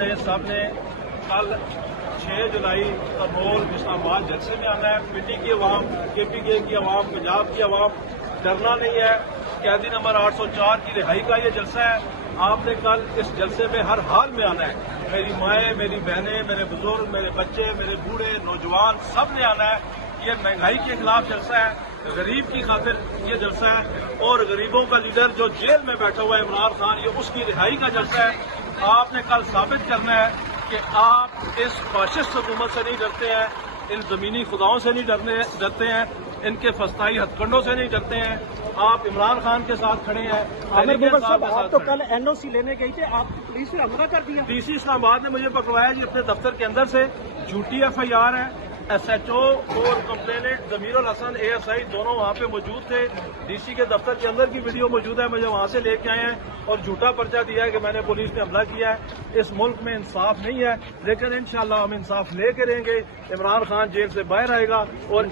نے سب نے کل 6 جولائی کرنول اسلام آباد جلسے میں آنا ہے. پنڈی کی عوام, کے پی کے کی عوام, پنجاب کی عوام, ڈرنا نہیں ہے. قیدی نمبر 804 کی رہائی کا یہ جلسہ ہے. آپ نے کل اس جلسے میں ہر حال میں آنا ہے. میری مائیں, میری بہنیں, میرے بزرگ, میرے بچے, میرے بوڑھے, نوجوان سب نے آنا ہے. یہ مہنگائی کے خلاف جلسہ ہے, غریب کی خاطر یہ جلسہ ہے, اور غریبوں کا لیڈر جو جیل میں بیٹھا ہوا ہے عمران خان, یہ اس کی رہائی کا جلسہ ہے. آپ نے کل ثابت کرنا ہے کہ آپ اس فاشسٹ حکومت سے نہیں ڈرتے ہیں, ان زمینی خداؤں سے نہیں ڈرتے ہیں, ان کے فسطائی ہتھ کنڈوں سے نہیں ڈرتے ہیں. آپ عمران خان کے ساتھ کھڑے ہیں. عامر مغل صاحب, آپ تو کل این او سی لینے گئی تھے, آپ کی پولیس نے حملہ کر دیا. ڈی سی اسلام آباد نے مجھے پکڑوایا جی اپنے دفتر کے اندر سے. جھوٹی ایف آئی آر ہے. ایس ایچ او اور کمپلیننٹ ضمیر الحسن اے ایس آئی دونوں وہاں پہ موجود تھے. ڈی سی کے دفتر کے اندر کی ویڈیو موجود ہے, مجھے وہاں سے لے کے آئے ہیں اور جھوٹا پرچہ دیا ہے کہ میں نے پولیس نے حملہ کیا ہے. اس ملک میں انصاف نہیں ہے, لیکن انشاءاللہ ہم انصاف لے کے رہیں گے. عمران خان جیل سے باہر آئے گا اور اس